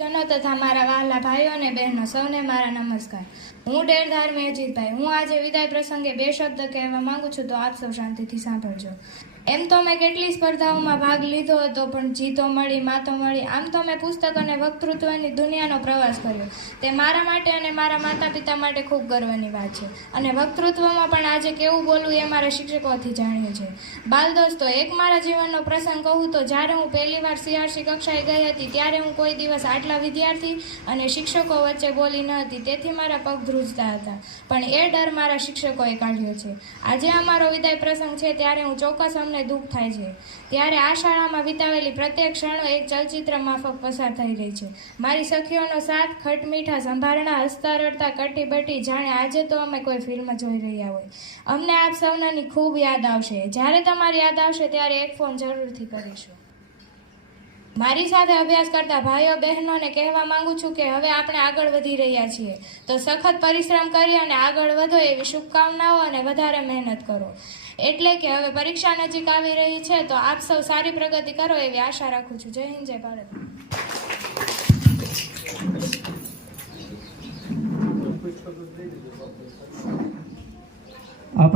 જનો તથા મારા વહાલા ભાઈઓ અને બહેનો, સૌને મારા નમસ્કાર. હું ડેરધાર મેજીતભાઈ હું આજે વિદાય પ્રસંગે બે શબ્દ કહેવા માંગુ છું, તો આપ સૌ શાંતિથી સાંભળજો. એમ તો મેં કેટલી સ્પર્ધાઓમાં ભાગ લીધો હતો, પણ જીતો મળી, માતો મળી, આમ તો મેં પુસ્તક અને વક્તૃત્વની દુનિયાનો પ્રવાસ કર્યો. તે મારા માટે અને મારા માતા પિતા માટે ખૂબ ગર્વની વાત છે. અને વક્તૃત્વમાં પણ આજે કેવું બોલવું એ મારા શિક્ષકોથી જાણ્યું છે બાલ દોસ્તો એક મારા જીવનનો પ્રસંગ કહું તો, જ્યારે હું પહેલીવાર સીઆરસી કક્ષાએ ગઈ હતી, ત્યારે હું કોઈ દિવસ આટલા વિદ્યાર્થી અને શિક્ષકો વચ્ચે બોલી ન હતી, તેથી મારા પગ ધ્રુજતા હતા. પણ એ ડર મારા શિક્ષકોએ કાઢ્યો છે. આજે અમારો વિદાય પ્રસંગ છે, ત્યારે હું ચોક્કસ અમને દુઃખ થાય છે. ત્યારે આ શાળામાં વિતાવેલી પ્રત્યેક ક્ષણો એક ચલચિત્ર માફક પસાર થઈ રહી છે. મારી સખીઓનો સાથ ખટમીઠા સંભારણા હસતા રડતા કટી બટી જાણે આજે તો અમે કોઈ ફિલ્મ જોઈ રહ્યા હોય. અમને આપ સૌનાની ખૂબ યાદ આવશે. જ્યારે તમારી યાદ આવશે, ત્યારે એક ફોન જરૂરથી કરીશું. મારી સાથે અભ્યાસ કરતા ભાઈઓ, બહેનોને કહેવા માંગુ છું કે હવે આપણે આગળ વધી રહ્યા છીએ. તો સખત પરિશ્રમ કરી અને આગળ વધો એવી શુભકામનાઓ અને વધારે મહેનત કરો. એટલે કે હવે પરીક્ષા નજીક આવી રહી છે, તો આપ સૌ સારી પ્રગતિ કરો એવી આશા રાખું છું. જય હિન્દ, જય ભારત.